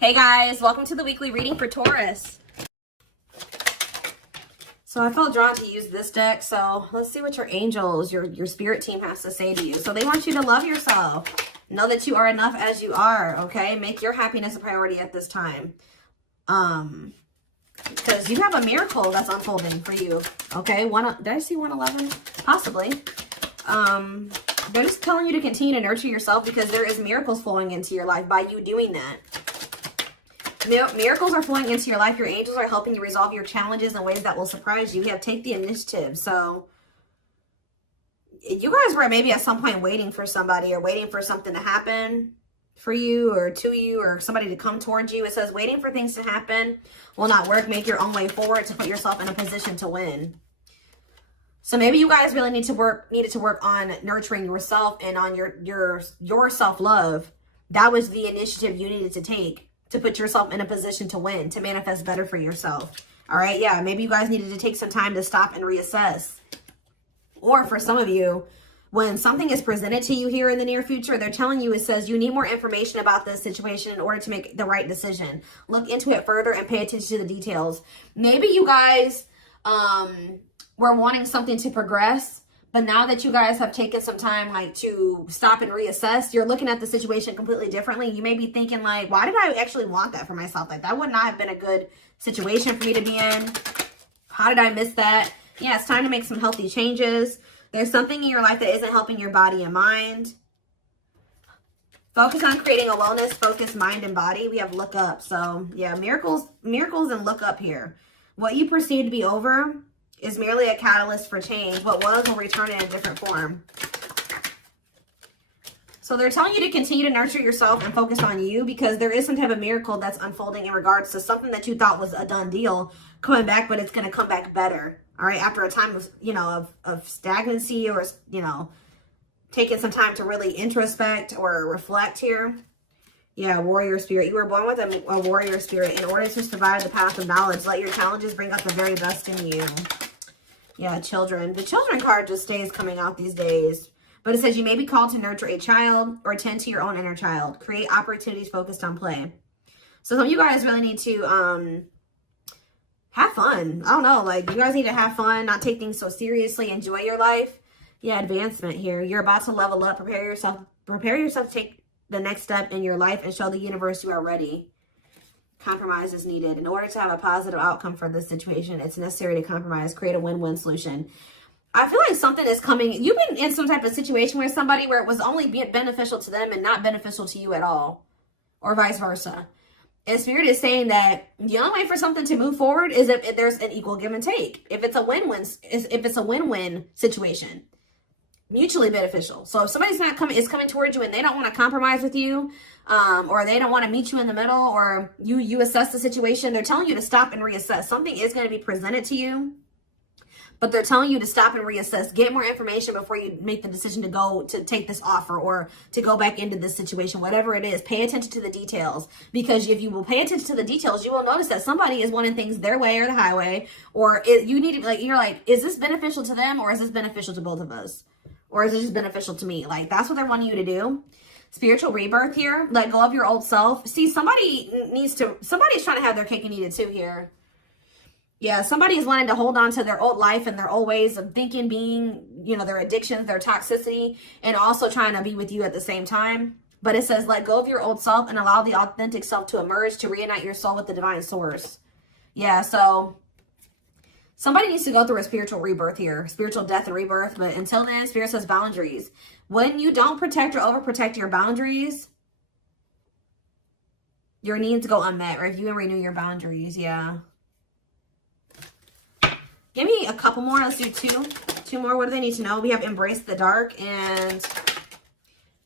Hey guys, welcome to the weekly reading for Taurus. So I felt drawn to use this deck, so let's see what your angels, your spirit team has to say to you. So they want you to love yourself. Know that you are enough as you are, okay? Make your happiness a priority at this time. Because you have a miracle that's unfolding for you, okay? Did I see 111? Possibly. They're just telling you to continue to nurture yourself because there is miracles flowing into your life by you doing that. Miracles are flowing into your life. Your angels are helping you resolve your challenges in ways that will surprise you. You have take the initiative. So you guys were maybe at some point waiting for somebody or waiting for something to happen for you or to you or somebody to come towards you. It says waiting for things to happen will not work. Make your own way forward to put yourself in a position to win. So maybe you guys really needed to work on nurturing yourself and on your self-love. That was the initiative you needed to take to put yourself in a position to win, to manifest better for yourself. All right, yeah, maybe you guys needed to take some time to stop and reassess. Or for some of you, when something is presented to you here in the near future, they're telling you, it says you need more information about this situation in order to make the right decision. Look into it further and pay attention to the details. Maybe you guys were wanting something to progress, but now that you guys have taken some time like to stop and reassess, you're looking at the situation completely differently. You may be thinking like, why did I actually want that for myself? Like that would not have been a good situation for me to be in. How did I miss that? Yeah, it's time to make some healthy changes. There's something in your life that isn't helping your body and mind. Focus on creating a wellness, focused mind and body. We have look up. So yeah, miracles and look up here. What you perceive to be over is merely a catalyst for change. What was will return in a different form. So they're telling you to continue to nurture yourself and focus on you because there is some type of miracle that's unfolding in regards to something that you thought was a done deal coming back, but it's going to come back better. All right. After a time of, of stagnancy or, taking some time to really introspect or reflect here. Yeah, warrior spirit. You were born with a warrior spirit. In order to survive the path of knowledge, let your challenges bring out the very best in you. Yeah, children. The children card just stays coming out these days. But it says you may be called to nurture a child or tend to your own inner child. Create opportunities focused on play. So some of you guys really need to have fun. I don't know. Like, you guys need to have fun, not take things so seriously. Enjoy your life. Yeah, advancement here. You're about to level up. Prepare yourself to take the next step in your life and show the universe you are ready. Compromise is needed. In order to have a positive outcome for this situation, it's necessary to compromise, create a win-win solution. I feel like something is coming. You've been in some type of situation with somebody where it was only beneficial to them and not beneficial to you at all, or vice versa. And Spirit is saying that the only way for something to move forward is if there's an equal give and take. If it's a win-win situation. Mutually beneficial. So if somebody's is coming towards you and they don't want to compromise with you, or they don't want to meet you in the middle, or you assess the situation, they're telling you to stop and reassess. Something is going to be presented to you, but they're telling you to stop and reassess. Get more information before you make the decision to take this offer or to go back into this situation, whatever it is. Pay attention to the details, because if you will pay attention to the details, you will notice that somebody is wanting things their way or the highway, or you need to you're like, is this beneficial to them or is this beneficial to both of us? Or is it just beneficial to me? Like, that's what they're wanting you to do. Spiritual rebirth here. Let go of your old self. See, somebody's trying to have their cake and eat it too here. Yeah, somebody is wanting to hold on to their old life and their old ways of thinking, being, their addictions, their toxicity, and also trying to be with you at the same time. But it says, let go of your old self and allow the authentic self to emerge, to reunite your soul with the divine source. Yeah, so somebody needs to go through a spiritual rebirth here, spiritual death and rebirth. But until then, Spirit says boundaries. When you don't protect or overprotect your boundaries, your needs go unmet. Review and renew your boundaries. Yeah. Give me a couple more. Let's do two more. What do they need to know? We have embrace the dark and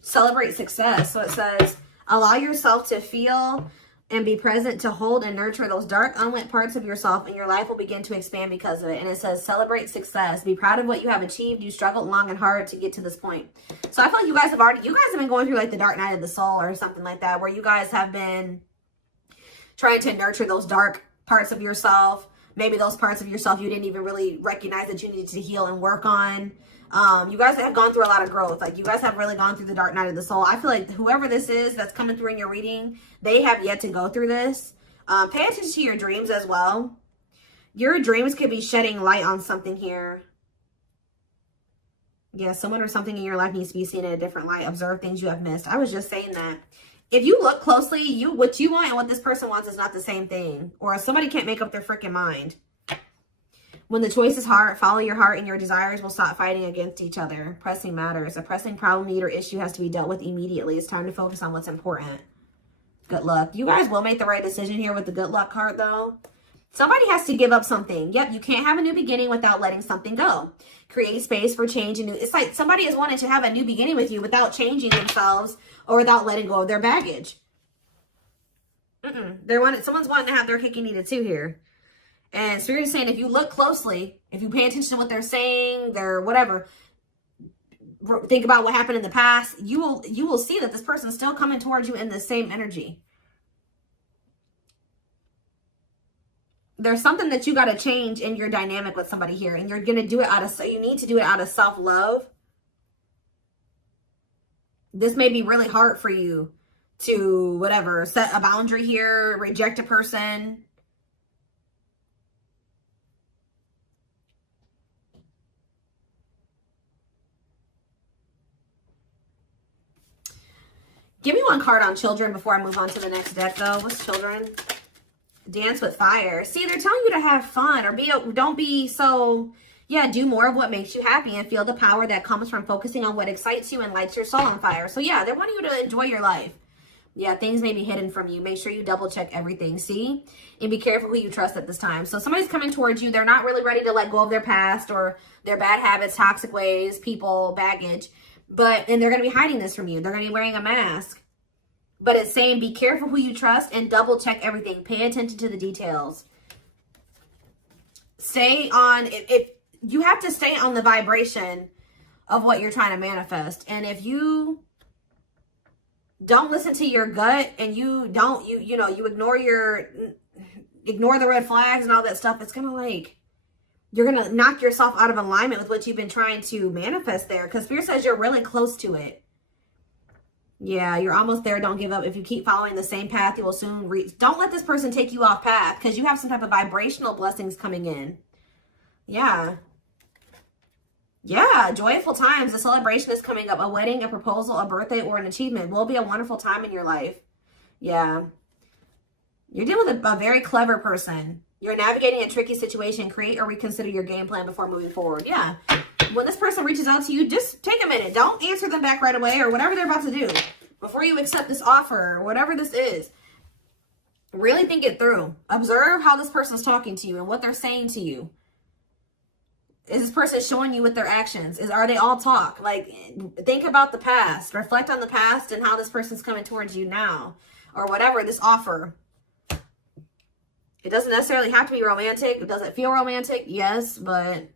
celebrate success. So it says, allow yourself to feel and be present to hold and nurture those dark, unlit parts of yourself, and your life will begin to expand because of it. And it says, celebrate success. Be proud of what you have achieved. You struggled long and hard to get to this point. So I feel like you guys have been going through like the dark night of the soul or something like that, where you guys have been trying to nurture those dark parts of yourself. Maybe those parts of yourself you didn't even really recognize that you needed to heal and work on. You guys have gone through a lot of growth. Like, you guys have really gone through the dark night of the soul. I feel like whoever this is that's coming through in your reading, they have yet to go through this. Pay attention to your dreams as well. Your dreams could be shedding light on something here. Yeah, someone or something in your life needs to be seen in a different light. Observe things you have missed. I was just saying that. If you look closely, what you want and what this person wants is not the same thing. Or somebody can't make up their freaking mind. When the choice is hard, follow your heart and your desires will stop fighting against each other. Pressing matters. A pressing problem, need, or issue has to be dealt with immediately. It's time to focus on what's important. Good luck. You guys will make the right decision here with the good luck card, though. Somebody has to give up something. Yep, you can't have a new beginning without letting something go. Create space for change. And it's like somebody is wanting to have a new beginning with you without changing themselves or without letting go of their baggage. Someone's wanting to have their cake and eat it too here. And Spirit is saying, if you look closely, if you pay attention to what they're saying, their whatever, think about what happened in the past, you will see that this person's still coming towards you in the same energy. There's something that you got to change in your dynamic with somebody here, and you're going to do it you need to do it out of self-love. This may be really hard for you to, whatever, set a boundary here, reject a person. Give me one card on children before I move on to the next deck, though. What's children? Dance with fire. See, they're telling you to have fun or don't be so, yeah, do more of what makes you happy and feel the power that comes from focusing on what excites you and lights your soul on fire. So, yeah, they want you to enjoy your life. Yeah, things may be hidden from you. Make sure you double check everything, see? And be careful who you trust at this time. So somebody's coming towards you. They're not really ready to let go of their past or their bad habits, toxic ways, people, baggage. And they're going to be hiding this from you. They're going to be wearing a mask. But it's saying be careful who you trust and double check everything. Pay attention to the details. Stay on, you have to stay on the vibration of what you're trying to manifest. And if you don't listen to your gut and you ignore the red flags and all that stuff, it's going to like, you're going to knock yourself out of alignment with what you've been trying to manifest there. Because Spirit says you're really close to it. Yeah, you're almost there. Don't give up. If you keep following the same path, you will soon reach. Don't let this person take you off path because you have some type of vibrational blessings coming in. Yeah. Yeah, joyful times. A celebration is coming up. A wedding, a proposal, a birthday, or an achievement will be a wonderful time in your life. Yeah. You're dealing with a very clever person. You're navigating a tricky situation. Create or reconsider your game plan before moving forward. Yeah. When this person reaches out to you, just take a minute. Don't answer them back right away or whatever they're about to do before you accept this offer or whatever this is. Really think it through. Observe how this person's talking to you and what they're saying to you. Is this person showing you with their actions? Are they all talk? Like, think about the past. Reflect on the past and how this person's coming towards you now or whatever, this offer. It doesn't necessarily have to be romantic. Does it feel romantic? Yes, but...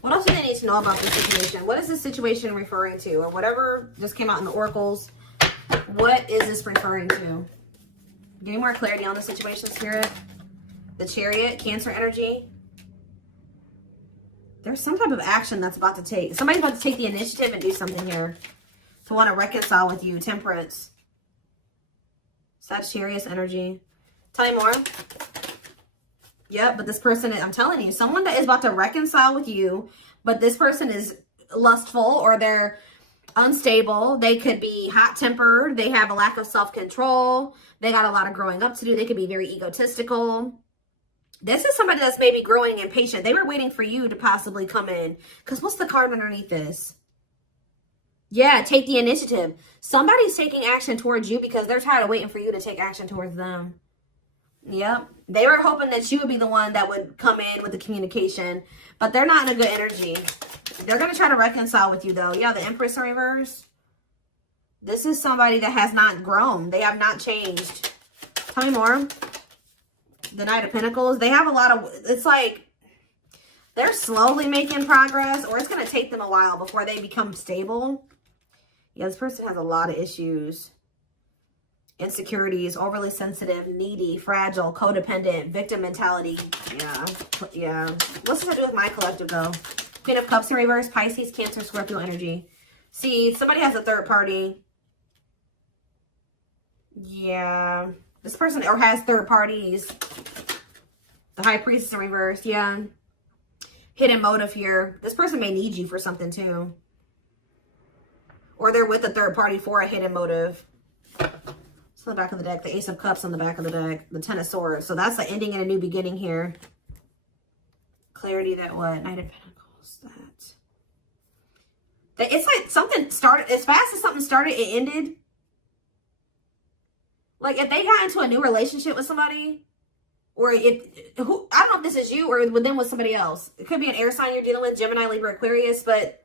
What else do they need to know about this situation? What is this situation referring to? Or whatever just came out in the oracles. What is this referring to? Give me more clarity on the situation, Spirit. The Chariot, Cancer energy. There's some type of action that's about to take. Somebody's about to take the initiative and do something here. To want to reconcile with you. Temperance. Sagittarius energy. Tell me more. Yep, but this person, I'm telling you, someone that is about to reconcile with you, but this person is lustful or they're unstable. They could be hot-tempered. They have a lack of self-control. They got a lot of growing up to do. They could be very egotistical. This is somebody that's maybe growing impatient. They were waiting for you to possibly come in. Because what's the card underneath this? Yeah, take the initiative. Somebody's taking action towards you because they're tired of waiting for you to take action towards them. Yep. They were hoping that you would be the one that would come in with the communication. But they're not in a good energy. They're going to try to reconcile with you, though. Yeah, the Empress in reverse. This is somebody that has not grown. They have not changed. Tell me more. The Knight of Pentacles. They have a lot of... It's like... They're slowly making progress, or it's going to take them a while before they become stable. Yeah, this person has a lot of issues. Insecurities, overly sensitive, needy, fragile, codependent, victim mentality. Yeah. What's this have to do with my collective, though? Queen of Cups in reverse, Pisces, Cancer, Scorpio energy. See, somebody has a third party. Yeah. This person or has third parties. The High Priestess in reverse. Yeah. Hidden motive here. This person may need you for something, too. Or they're with a third party for a hidden motive. On the back of the deck, the Ace of Cups on the back of the deck, the Ten of Swords. So that's the ending and a new beginning here. Clarity that what? Knight of Pentacles. That it's like something started as fast as something started, it ended. Like if they got into a new relationship with somebody, or I don't know if this is you or with them with somebody else. It could be an air sign you're dealing with, Gemini, Libra, Aquarius, but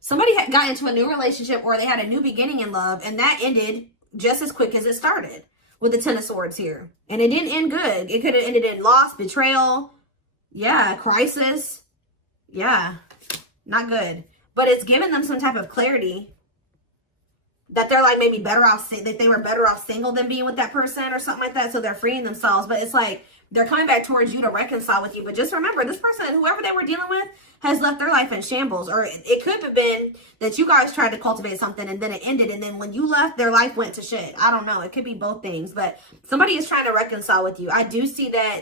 somebody got into a new relationship or they had a new beginning in love, and that ended just as quick as it started with the Ten of Swords here. And it didn't end good. It could have ended in loss, betrayal. Yeah, crisis. Yeah, not good. But it's given them some type of clarity that they're like maybe better off, that they were better off single than being with that person or something like that. So they're freeing themselves. But it's like they're coming back towards you to reconcile with you. But just remember, this person, whoever they were dealing with, has left their life in shambles. Or it could have been that you guys tried to cultivate something and then it ended. And then when you left, their life went to shit. I don't know. It could be both things. But somebody is trying to reconcile with you. I do see that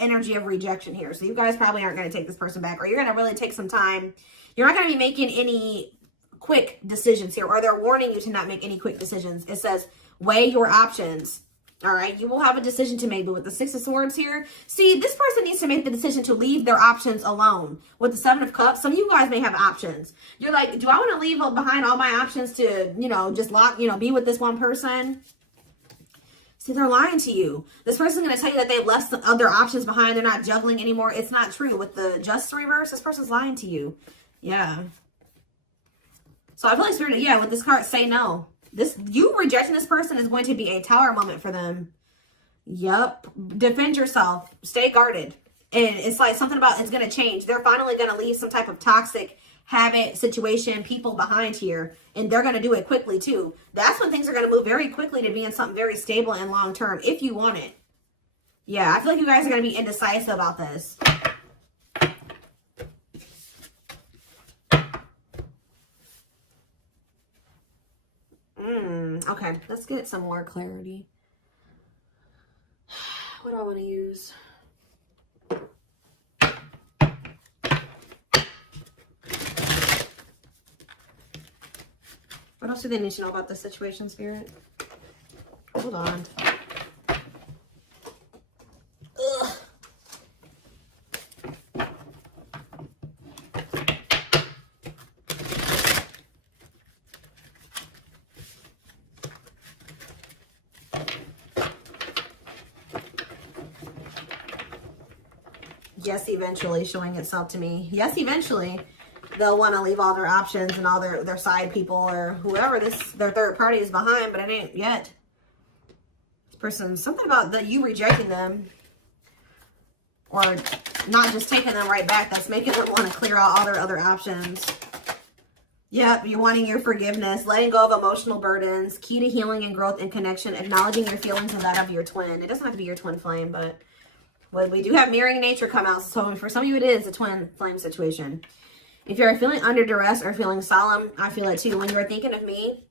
energy of rejection here. So you guys probably aren't going to take this person back. Or you're going to really take some time. You're not going to be making any quick decisions here. Or they're warning you to not make any quick decisions. It says, weigh your options. All right, you will have a decision to make. But with the Six of Swords here, see, this person needs to make the decision to leave their options alone. With the Seven of Cups, some of you guys may have options. You're like, do I want to leave behind all my options to, just be with this one person? See, they're lying to you. This person's going to tell you that they've left some other options behind. They're not juggling anymore. It's not true. With the Justice reverse, this person's lying to you. Yeah. So I feel like Spirit, with this card, say no. You rejecting this person is going to be a tower moment for them. Yep. Defend yourself. Stay guarded. And it's like something about it's going to change. They're finally going to leave some type of toxic habit, situation, people behind here. And they're going to do it quickly too. That's when things are going to move very quickly to be in something very stable and long term if you want it. Yeah, I feel like you guys are going to be indecisive about this. Okay, let's get some more clarity. What do I want to use? What else do they need to know about the situation, Spirit? Hold on. Ugh. Yes, eventually showing itself to me. Yes, eventually they'll want to leave all their options and all their side people or whoever their third party is behind, but it ain't yet. This person, something about you rejecting them or not just taking them right back, that's making them want to clear out all their other options. Yep, you're wanting your forgiveness, letting go of emotional burdens, key to healing and growth and connection, acknowledging your feelings and that of your twin. It doesn't have to be your twin flame, but well, we do have mirroring nature come out. So for some of you, it is a twin flame situation. If you're feeling under duress or feeling solemn, I feel it too. When you're thinking of me,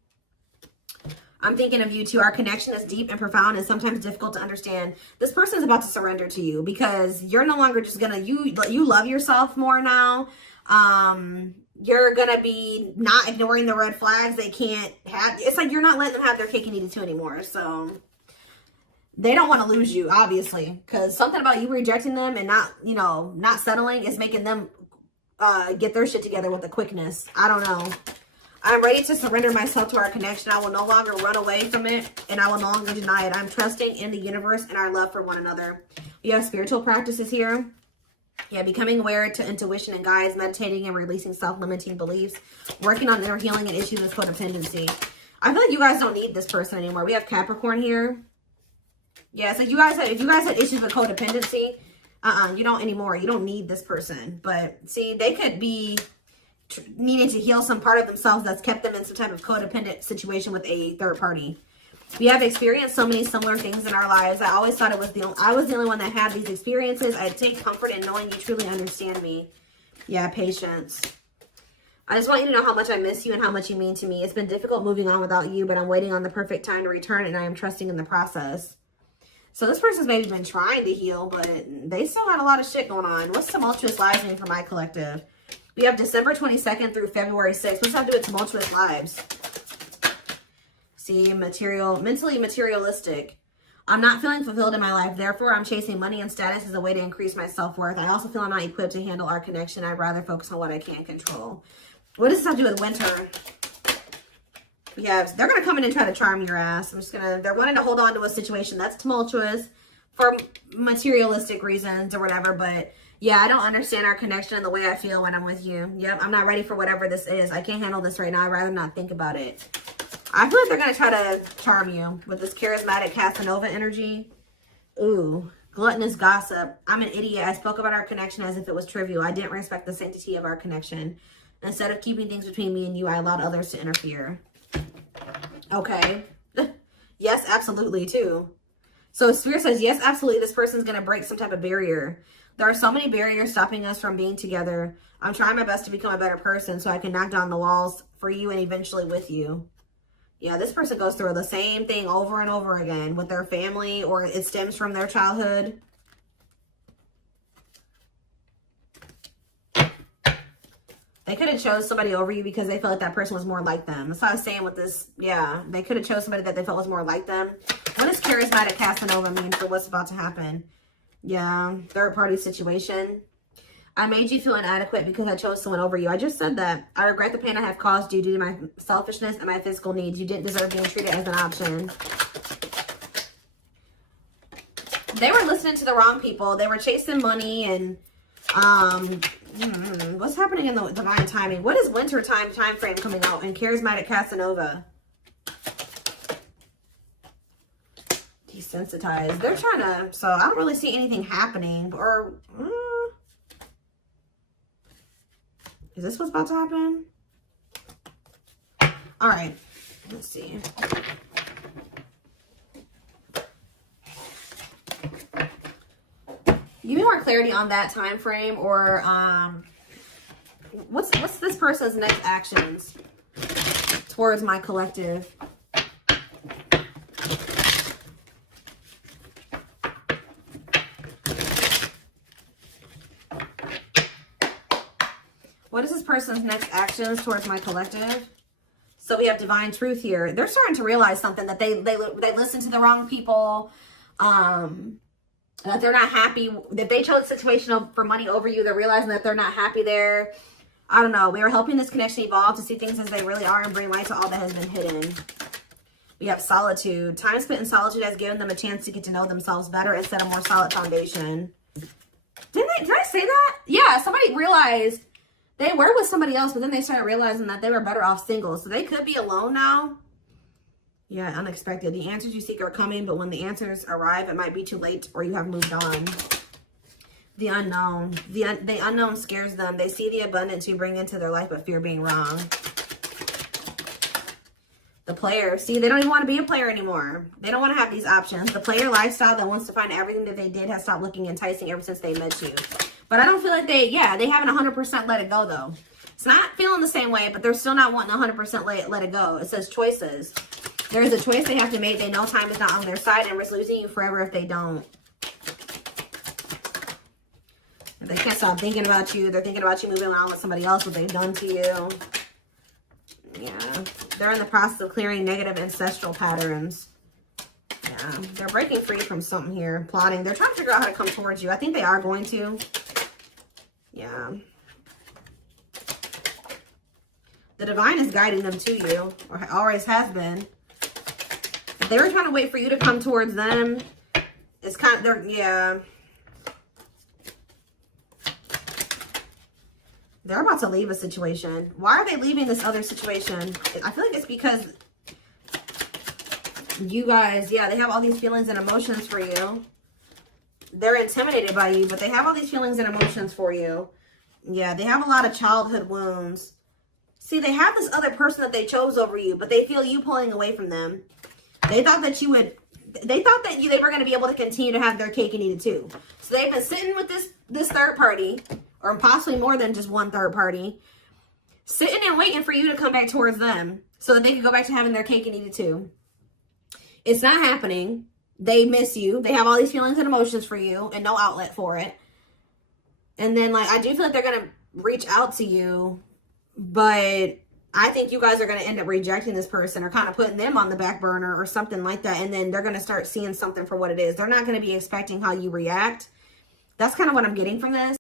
I'm thinking of you too. Our connection is deep and profound and sometimes difficult to understand. This person is about to surrender to you because you're no longer just gonna, you love yourself more now. You're gonna be not ignoring the red flags. They can't have, it's like you're not letting them have their cake and eat it too anymore. So they don't want to lose you, obviously, because something about you rejecting them and not settling is making them get their shit together with a quickness. I don't know. I'm ready to surrender myself to our connection. I will no longer run away from it, and I will no longer deny it. I'm trusting in the universe and our love for one another. We have spiritual practices here. Yeah, becoming aware to intuition and guides, meditating and releasing self-limiting beliefs, working on inner healing and issues with codependency. I feel like you guys don't need this person anymore. We have Capricorn here. Yeah, so if you guys had issues with codependency, You don't anymore. You don't need this person. But see, they could be needing to heal some part of themselves that's kept them in some type of codependent situation with a third party. We have experienced so many similar things in our lives. I always thought I was the only one that had these experiences. I take comfort in knowing you truly understand me. Yeah, patience. I just want you to know how much I miss you and how much you mean to me. It's been difficult moving on without you, but I'm waiting on the perfect time to return, and I am trusting in the process. So this person's maybe been trying to heal, but they still had a lot of shit going on. What's tumultuous lives mean for my collective? We have December 22nd through February 6th. What's that to do with tumultuous lives? See, mentally materialistic. I'm not feeling fulfilled in my life. Therefore, I'm chasing money and status as a way to increase my self-worth. I also feel I'm not equipped to handle our connection. I'd rather focus on what I can control. What does this have to do with winter? Yeah, they're going to come in and try to charm your ass. They're wanting to hold on to a situation that's tumultuous for materialistic reasons or whatever. But yeah, I don't understand our connection and the way I feel when I'm with you. Yep, I'm not ready for whatever this is. I can't handle this right now. I'd rather not think about it. I feel like they're going to try to charm you with this charismatic Casanova energy. Ooh, gluttonous gossip. I'm an idiot. I spoke about our connection as if it was trivial. I didn't respect the sanctity of our connection. Instead of keeping things between me and you, I allowed others to interfere. Okay. Yes, absolutely, too. So Spirit says, yes, absolutely, this person's going to break some type of barrier. There are so many barriers stopping us from being together. I'm trying my best to become a better person so I can knock down the walls for you and eventually with you. Yeah, this person goes through the same thing over and over again with their family, or it stems from their childhood. They could have chose somebody over you because they felt like that person was more like them. That's what I was saying with this. Yeah, they could have chose somebody that they felt was more like them. What does charismatic Casanova mean for what's about to happen? Yeah, third party situation. I made you feel inadequate because I chose someone over you. I just said that. I regret the pain I have caused you due to my selfishness and my physical needs. You didn't deserve being treated as an option. They were listening to the wrong people. They were chasing money and what's happening in the divine timing? What is winter time frame coming out in charismatic Casanova? Desensitized. They're trying to, so I don't really see anything happening. Or is this what's about to happen? All right, let's see. Give me more clarity on that time frame, or what's this person's next actions towards my collective? What is this person's next actions towards my collective? So we have divine truth here. They're starting to realize something, that they listened to the wrong people. That they're not happy, that they chose a situation for money over you. They're realizing that they're not happy there. I don't know. We are helping this connection evolve to see things as they really are and bring light to all that has been hidden. We have solitude. Time spent in solitude has given them a chance to get to know themselves better and set a more solid foundation. Did I say that? Yeah, somebody realized they were with somebody else, but then they started realizing that they were better off single. So they could be alone now. Yeah, unexpected. The answers you seek are coming, but when the answers arrive, it might be too late or you have moved on. The unknown. The unknown scares them. They see the abundance you bring into their life, but fear being wrong. The player. See, they don't even want to be a player anymore. They don't want to have these options. The player lifestyle that wants to find everything that they did has stopped looking enticing ever since they met you. But I don't feel like they haven't 100% let it go, though. It's not feeling the same way, but they're still not wanting 100% let it go. It says choices. There is a choice they have to make. They know time is not on their side and risk losing you forever if they don't. They can't stop thinking about you. They're thinking about you moving around with somebody else, what they've done to you. Yeah. They're in the process of clearing negative ancestral patterns. Yeah. They're breaking free from something here. Plotting. They're trying to figure out how to come towards you. I think they are going to. Yeah. The divine is guiding them to you, or always has been. They were trying to wait for you to come towards them. It's kind of, yeah. They're about to leave a situation. Why are they leaving this other situation? I feel like it's because you guys, yeah, they have all these feelings and emotions for you. they're intimidated by you, but they have all these feelings and emotions for you. Yeah, they have a lot of childhood wounds. See, they have this other person that they chose over you, but they feel you pulling away from them. They thought that you would, they thought that they were going to be able to continue to have their cake and eat it too. So they've been sitting with this third party, or possibly more than just one third party, sitting and waiting for you to come back towards them so that they can go back to having their cake and eat it too. It's not happening. They miss you. They have all these feelings and emotions for you and no outlet for it. And then, like, I do feel like they're going to reach out to you, but I think you guys are going to end up rejecting this person or kind of putting them on the back burner or something like that. And then they're going to start seeing something for what it is. They're not going to be expecting how you react. That's kind of what I'm getting from this.